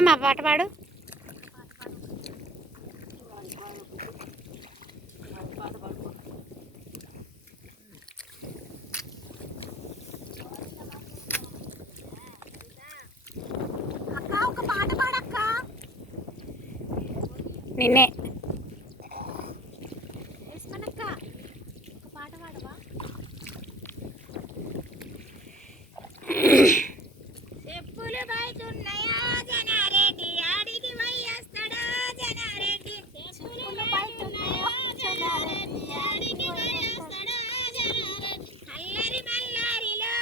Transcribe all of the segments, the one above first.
పాడమ్మా పాట పాడు. అక్క ఒక పాట పాడక్క. నిన్నే వేసుమనక్క ఒక పాట పాడవా? చెప్పులు బయటున్నాయా జనారెడ్డి ఆడికి వయ్యేస్తాడా జనారెడ్డి. చెప్పులు బయటున్నాయా జనారెడ్డి ఆడికి వయ్యేస్తాడా జనారెడ్డి. అల్లరి మల్లారిలో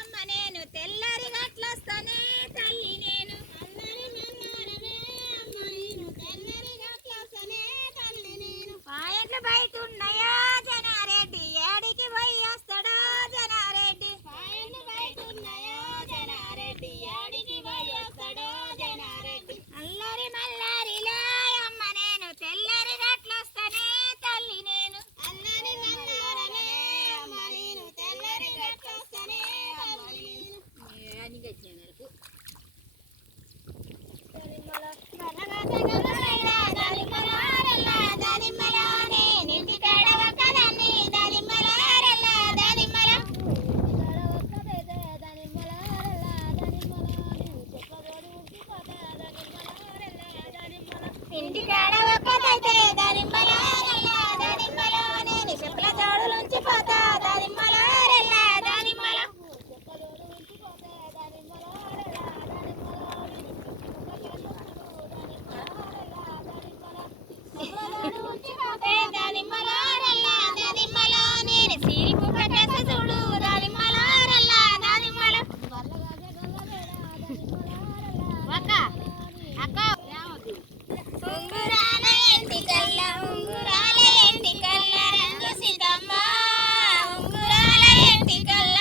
అమ్మ నేను తెల్లరి గట్లొస్తానే తల్లి నేను. అల్లరి మల్లారనే అమ్మ నేను తెల్లరి గట్లొస్తానే తల్లి నేను. పాయట్లు బయటున్నాయా జనారెడ్డి ఆడికి వయ్యేస్తాడా జనారెడ్డి. పాయట్లు బయటున్నాయా జనారెడ్డి ఆడికి వయ్యేస్తాడా జనారెడ్డి. అల్లరి మల్లారిలో అమ్మ నేను తెల్లరి గట్లొస్తానే తల్లి నేను. అల్లరి మల్లారనే అమ్మ నేను తెల్లరి గట్లొస్తానే తల్లి నేను. ఇంటికాడ ఒక్కదైతే దానిమ్మలారెల్లా దానిమ్మలో నేను చెప్పుల జోడులుంచి పోతా దానిమ్మలారెల్లా దానిమ్మల. దానిమ్మలారెల్లా దానిమ్మలో నేను సీరిపు కట్టేస చూడు దానిమ్మలారెల్లా దానిమ్మల. అక్క అక్క ఉంగురాల ఎంటికల్ల ఉంగురాల ఎంటికల్ల రంగు సీతమ్మ ఉంగురాల ఎంటికల్ల.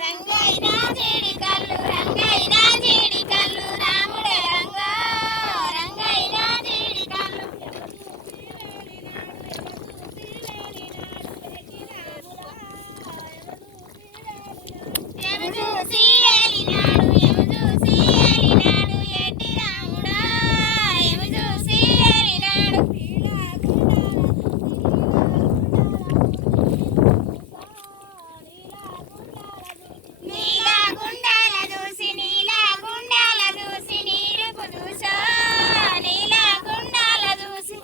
రంగైనా జీడి కళ్ళు రంగైనా జీడి కళ్ళు రాముడే రంగ రంగైనా జీడి కళ్ళు. ఎము చూసి ఏలినాడు ఎము చూసి ఏలినాడు ఎట్టి రాముడా ఎము చూసి ఏలినాడు. నీలా గుండాల చూసి నీలా గుండాల చూసి నీరుపు చూసా నీలా గుండాల చూసి.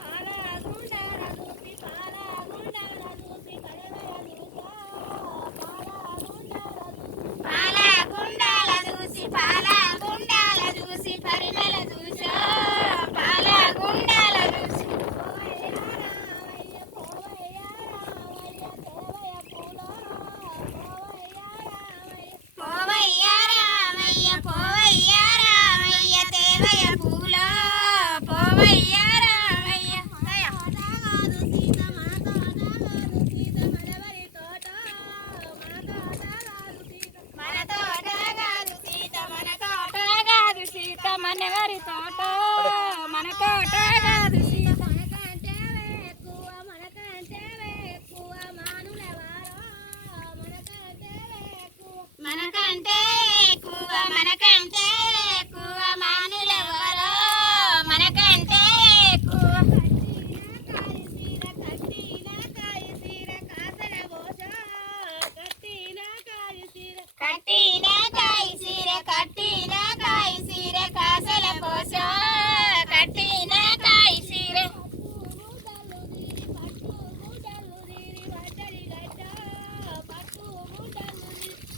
పాల గుండాల చూసి పాల గుండాల చూసి పరిమళ చూసా పాల గుండాల చూసి. పోవయ్యా రామయ్య పోవయ్యా రామయ్య దేవయ్య పూల పోవయ్యా రామయ్య. మన తోట కాదు సీత మన తోట కాదు సీత మనవరి తోట మన తోట కాదు సీత. మనకంటే ఎక్కువ మానులెవరో మనకంటే ఎక్కువ మనకంటే ఎక్కువ మనకంటే ఎక్కువ మానులెవరో మనకంటే ఎక్కువ. కట్టిన కాయి సీర కట్టిన కాయి సీర కాసల పోస కట్టిన కాయి సీర.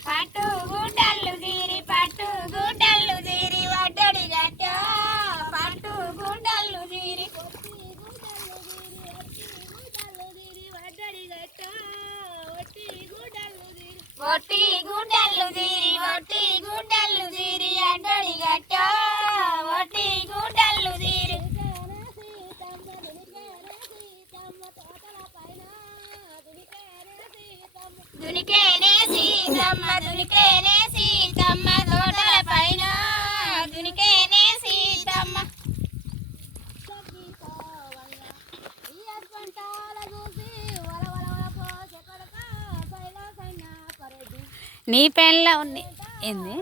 పట్టు గుడ్డలు తీరి పట్టు గుడ్డలు తీరి వడ్డడి గట్ట పట్టు గుడ్డలు తీరి. ఒట్టి గుడ్డలు తీరి ఒట్టి గుడ్డలు తీరి అడ్డడి గట్ట ఒట్టి గుడ్డలు తీరి. దునికేనే సీతమ్మ దునికేనే సీతమ్మ తోటల పైన దునికేనే సీతమ్మ. పంటాల చూసి వల వల వల పోసె కొడక నీ పెన్లో ఉంది ఏంది